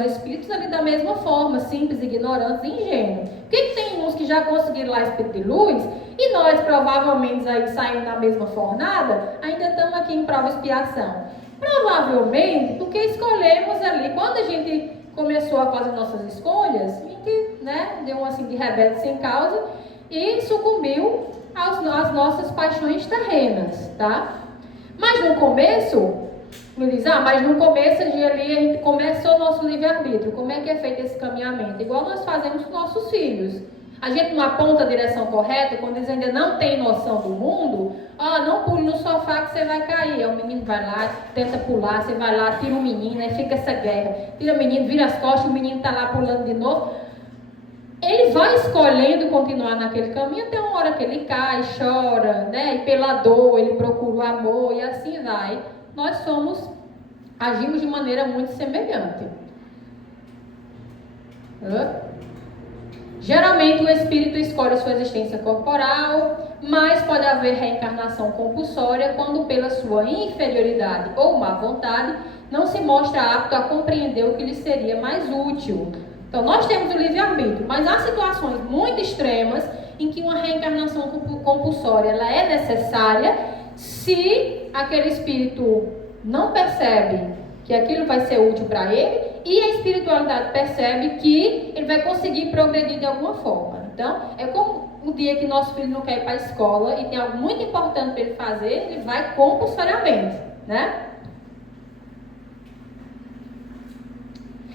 espíritos ali da mesma forma, simples, ignorantes e ingênuos. Por que tem uns que já conseguiram lá espírito de luz e nós provavelmente aí saindo na mesma fornada, ainda estamos aqui em prova e expiação? Provavelmente porque escolhemos ali, quando a gente começou a fazer nossas escolhas, a gente, né, deu um assim de rebelde sem causa e sucumbiu às nossas paixões terrenas, tá? Mas no começo... mas no começo ali a gente começou o nosso livre-arbítrio. Como é que é feito esse caminhamento? Igual nós fazemos com nossos filhos. A gente não aponta a direção correta quando eles ainda não têm noção do mundo. Não pule no sofá que você vai cair. Aí o menino vai lá, tenta pular, você vai lá, tira o menino, aí fica essa guerra. Tira o menino, vira as costas, o menino está lá pulando de novo. Ele vai escolhendo continuar naquele caminho até uma hora que ele cai, chora, né? E pela dor ele procura o amor e assim vai. Nós agimos de maneira muito semelhante. Geralmente o espírito escolhe sua existência corporal, mas pode haver reencarnação compulsória quando pela sua inferioridade ou má vontade não se mostra apto a compreender o que lhe seria mais útil. Então nós temos o livre-arbítrio, mas há situações muito extremas em que uma reencarnação compulsória ela é necessária se aquele espírito não percebe que aquilo vai ser útil para ele e a espiritualidade percebe que ele vai conseguir progredir de alguma forma. Então, é como o dia que nosso filho não quer ir para a escola e tem algo muito importante para ele fazer, ele vai compulsoriamente, né?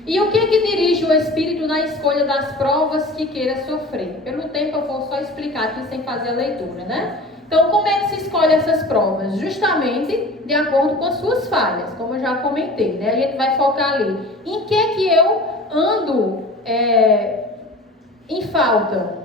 E o que é que dirige o espírito na escolha das provas que queira sofrer? Pelo tempo eu vou só explicar aqui sem fazer a leitura, né? Então, como é que se escolhe essas provas? Justamente de acordo com as suas falhas, como eu já comentei, né? A gente vai focar ali. Em que eu ando em falta,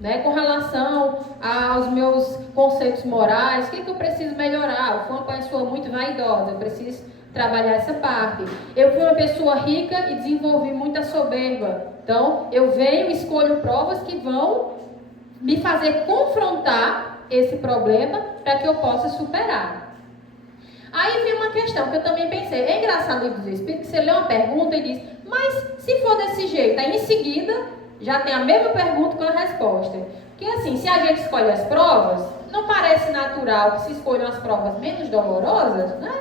né? Com relação aos meus conceitos morais, o que eu preciso melhorar? Eu fui uma pessoa muito vaidosa, eu preciso trabalhar essa parte. Eu fui uma pessoa rica e desenvolvi muita soberba. Então, eu venho e escolho provas que vão me fazer confrontar esse problema para que eu possa superar. Aí vem uma questão que eu também pensei. É engraçado no livro dos Espíritos que você lê uma pergunta e diz, mas se for desse jeito, aí em seguida já tem a mesma pergunta com a resposta. Porque assim, se a gente escolhe as provas, não parece natural que se escolham as provas menos dolorosas, né?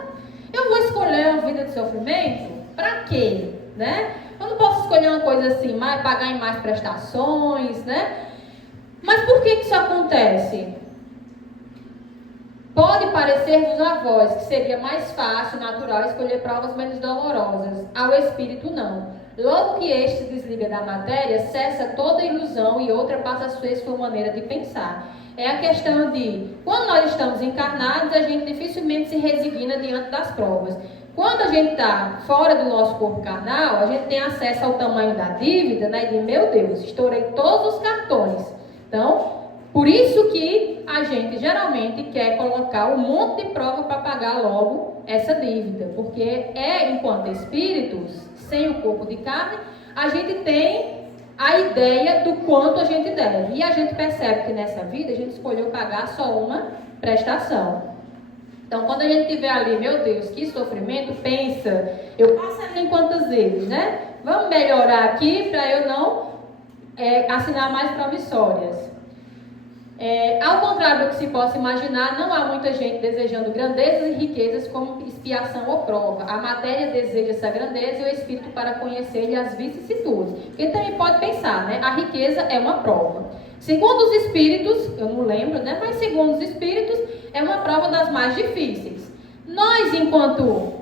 Eu vou escolher uma vida de sofrimento? Para quê? Né? Eu não posso escolher uma coisa assim, pagar em mais prestações, né? Mas por que isso acontece? Pode parecer dos avós que seria mais fácil, natural, escolher provas menos dolorosas. Ao espírito, não. Logo que este se desliga da matéria, cessa toda ilusão e outra passa a ser sua maneira de pensar. É a questão de, quando nós estamos encarnados, a gente dificilmente se resigna diante das provas. Quando a gente está fora do nosso corpo carnal, a gente tem acesso ao tamanho da dívida, né? De, meu Deus, estourei todos os cartões. Então, por isso que a gente geralmente quer colocar um monte de prova para pagar logo essa dívida. Porque enquanto espíritos, sem o corpo de carne, a gente tem a ideia do quanto a gente deve. E a gente percebe que nessa vida a gente escolheu pagar só uma prestação. Então, quando a gente tiver ali, meu Deus, que sofrimento, pensa, eu passarei quantas vezes, né? Vamos melhorar aqui para eu não assinar mais promissórias. Ao contrário do que se possa imaginar, não há muita gente desejando grandezas e riquezas como expiação ou prova. A matéria deseja essa grandeza e o espírito para conhecer-lhe as vicissitudes. Porque também pode pensar, né? A riqueza é uma prova. Segundo os espíritos, eu não lembro, né? Mas segundo os espíritos, é uma prova das mais difíceis. Nós, enquanto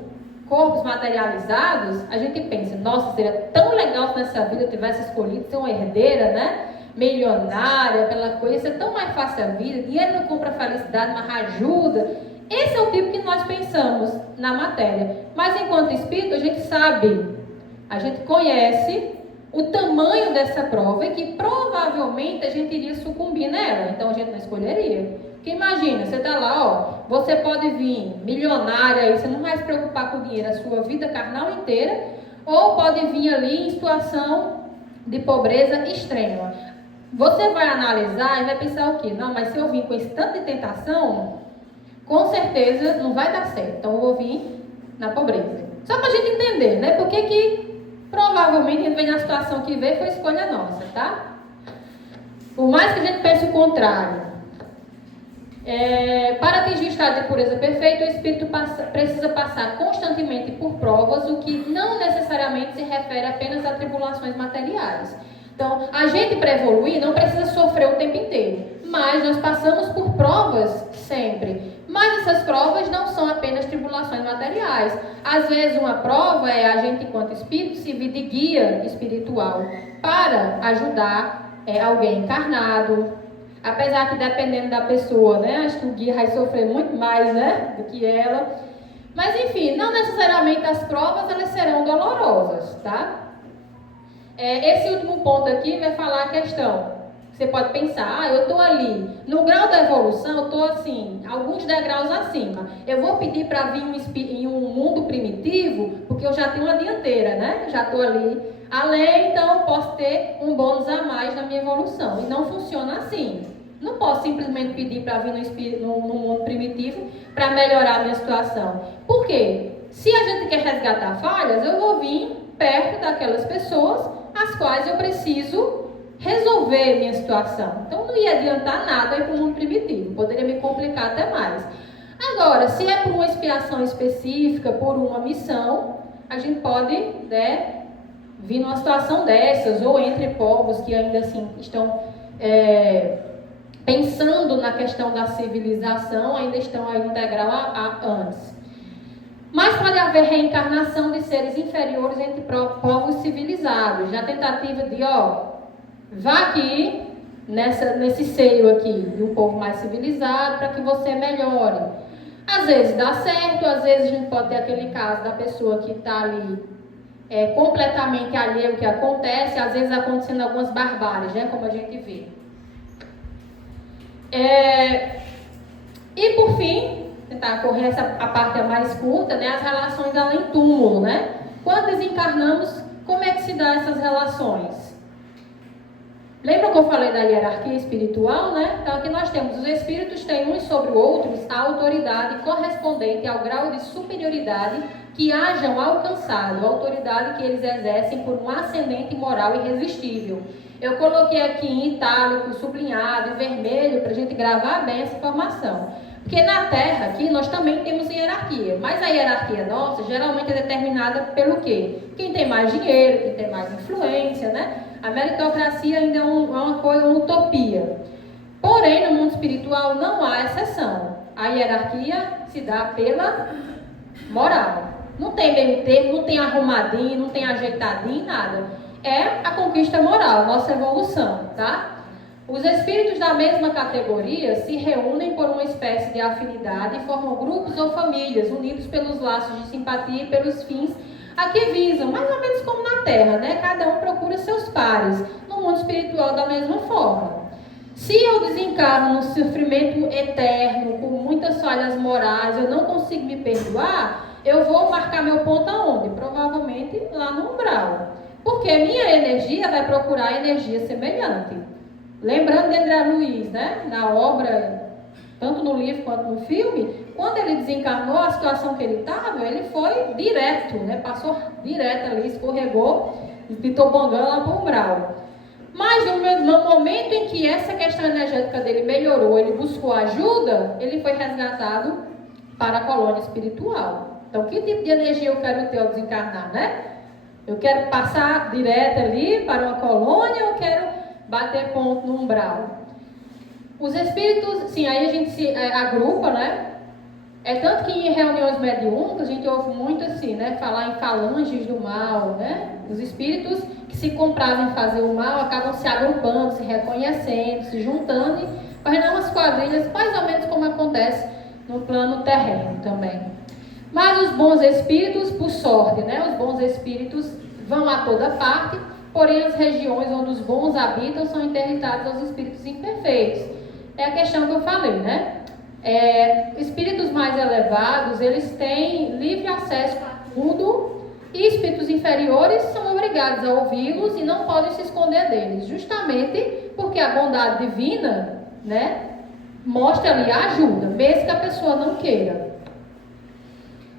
corpos materializados, a gente pensa, nossa, seria tão legal se nessa vida eu tivesse escolhido ser uma herdeira, né? Milionária, aquela coisa, isso é tão mais fácil a vida, dinheiro não compra felicidade, mas ajuda. Esse é o tipo que nós pensamos na matéria. Mas enquanto espírito, a gente sabe, a gente conhece o tamanho dessa prova e que provavelmente a gente iria sucumbir nela, então a gente não escolheria. Porque imagina, você está lá, ó, você pode vir milionária aí, você não vai se preocupar com o dinheiro a sua vida carnal inteira, ou pode vir ali em situação de pobreza extrema. Você vai analisar e vai pensar o quê? Não, mas se eu vim com esse tanto de tentação, com certeza não vai dar certo. Então eu vou vir na pobreza. Só para a gente entender, né? Porque que provavelmente a gente vem na situação que veio, foi escolha nossa, tá? Por mais que a gente pense o contrário. Para atingir o estado de pureza perfeita, o espírito precisa passar constantemente por provas, o que não necessariamente se refere apenas a tribulações materiais. Então, a gente para evoluir não precisa sofrer o tempo inteiro, mas nós passamos por provas sempre. Mas essas provas não são apenas tribulações materiais. Às vezes uma prova é a gente, enquanto espírito, servir de guia espiritual para ajudar alguém encarnado. Apesar que dependendo da pessoa, né, acho que o guia vai sofrer muito mais, né, do que ela. Mas enfim, não necessariamente as provas elas serão dolorosas, tá? Esse último ponto aqui vai falar a questão. Você pode pensar, eu estou ali, no grau da evolução, eu estou assim, alguns degraus acima. Eu vou pedir para vir em um mundo primitivo, porque eu já tenho uma dianteira, né? Já estou ali além, então eu posso ter um bônus a mais na minha evolução. E não funciona assim. Não posso simplesmente pedir para vir no mundo primitivo para melhorar a minha situação. Por quê? Se a gente quer resgatar falhas, eu vou vir perto daquelas pessoas as quais eu preciso resolver minha situação. Então não ia adiantar nada ir para o mundo primitivo, poderia me complicar até mais. Agora, se é por uma expiação específica, por uma missão, a gente pode, né, vir numa situação dessas, ou entre povos que ainda assim estão pensando na questão da civilização, ainda estão aí em degrau antes. Mas pode haver reencarnação de seres inferiores entre povos civilizados, na tentativa de, vá aqui, nesse seio aqui, de um povo mais civilizado, para que você melhore. Às vezes dá certo, às vezes a gente pode ter aquele caso da pessoa que está ali completamente alheia ao que acontece, às vezes acontecendo algumas barbáries, né, como a gente vê. E por fim, tentar correr a parte mais curta, né, as relações além-túmulo, né? Quando desencarnamos, como é que se dá essas relações? Lembra que eu falei da hierarquia espiritual, né? Então aqui nós temos, os espíritos têm uns sobre outros a autoridade correspondente ao grau de superioridade que hajam alcançado, a autoridade que eles exercem por um ascendente moral irresistível. Eu coloquei aqui em itálico, sublinhado, em vermelho, para a gente gravar bem essa informação. Porque na Terra, aqui, nós também temos hierarquia. Mas a hierarquia nossa, geralmente é determinada pelo quê? Quem tem mais dinheiro, quem tem mais influência, né? A meritocracia ainda é uma coisa, uma utopia. Porém, no mundo espiritual não há exceção. A hierarquia se dá pela moral. Não tem meio termo, não tem arrumadinho, não tem ajeitadinho, nada. É a conquista moral, nossa evolução, tá? Os espíritos da mesma categoria se reúnem por uma espécie de afinidade e formam grupos ou famílias, unidos pelos laços de simpatia e pelos fins a que visam, mais ou menos como na Terra, né? Cada um procura seus pares, no mundo espiritual da mesma forma. Se eu desencarno num sofrimento eterno, com muitas falhas morais, eu não consigo me perdoar, eu vou marcar meu ponto aonde? Provavelmente lá no umbral. Porque minha energia vai procurar energia semelhante. Lembrando de André Luiz, né? Na obra, tanto no livro quanto no filme, quando ele desencarnou, a situação que ele estava, ele foi direto, né? Passou direto ali, escorregou e pitou bongando lá para o umbral. Mas no momento em que essa questão energética dele melhorou, ele buscou ajuda, ele foi resgatado para a colônia espiritual. Então, que tipo de energia eu quero ter ao desencarnar, né? Eu quero passar direto ali para uma colônia, eu quero bater ponto no umbral. Os espíritos, sim, aí a gente se agrupa, né? É tanto que em reuniões mediúnicas a gente ouve muito assim, né? Falar em falanges do mal, né? Os espíritos que se compravam em fazer o mal acabam se agrupando, se reconhecendo, se juntando e fazendo umas quadrilhas, mais ou menos como acontece no plano terreno também. Mas os bons espíritos, por sorte, né? Os bons espíritos vão a toda parte, porém as regiões onde os bons habitam são interditadas aos espíritos imperfeitos. É a questão que eu falei, né? Espíritos mais elevados, eles têm livre acesso a tudo, e espíritos inferiores são obrigados a ouvi-los e não podem se esconder deles, justamente porque a bondade divina, né, mostra ali a ajuda, mesmo que a pessoa não queira.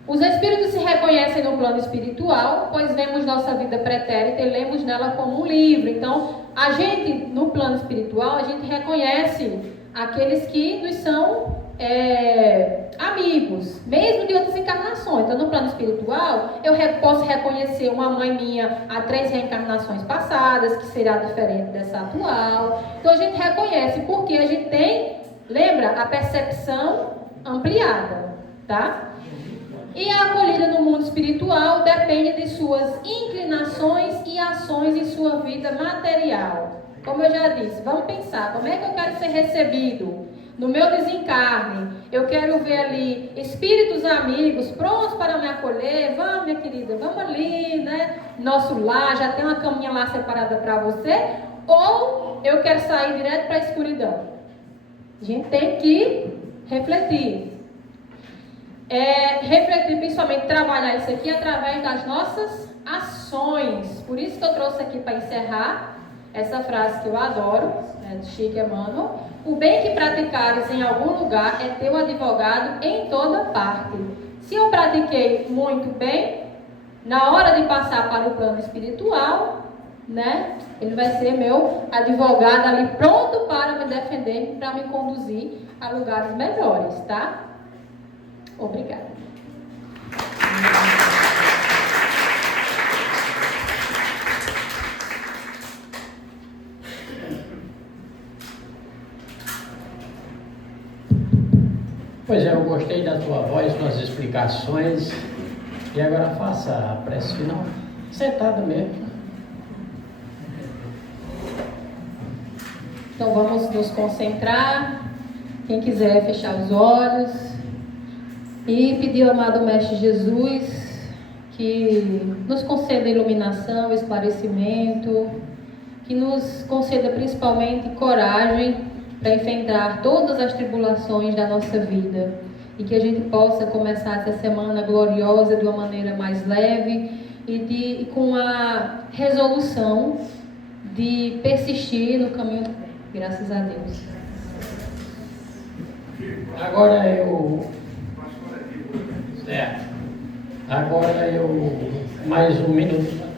Os espíritos se reconhecem no plano espiritual, pois vemos nossa vida pretérita e lemos nela como um livro. Então, a gente, no plano espiritual, a gente reconhece aqueles que nos são amigos, mesmo de outras encarnações. Então, no plano espiritual, eu posso reconhecer uma mãe minha há 3 reencarnações passadas, que será diferente dessa atual. Então, a gente reconhece, porque a gente tem, lembra, a percepção ampliada, tá? E a acolhida no mundo espiritual depende de suas inclinações e ações em sua vida material. Como eu já disse, vamos pensar, como é que eu quero ser recebido no meu desencarne? Eu quero ver ali espíritos amigos prontos para me acolher. Vamos, minha querida, vamos ali, né? Nosso lar, já tem uma caminha lá separada para você. Ou eu quero sair direto para a escuridão? A gente tem que refletir. Refletir, principalmente trabalhar isso aqui através das nossas ações. Por isso que eu trouxe aqui para encerrar essa frase que eu adoro, né, de Chico Emmanuel: o bem que praticares em algum lugar é teu advogado em toda parte. Se eu pratiquei muito bem, na hora de passar para o plano espiritual, né, ele vai ser meu advogado ali, pronto para me defender, para me conduzir a lugares melhores, tá? Obrigada. Pois é, eu gostei da tua voz, tuas explicações. E agora faça a prece final. Sentada mesmo. Então vamos nos concentrar. Quem quiser fechar os olhos e pedir ao amado Mestre Jesus que nos conceda iluminação, esclarecimento, que nos conceda principalmente coragem para enfrentar todas as tribulações da nossa vida, e que a gente possa começar essa semana gloriosa de uma maneira mais leve e com a resolução de persistir no caminho, graças a Deus. Agora mais um minuto.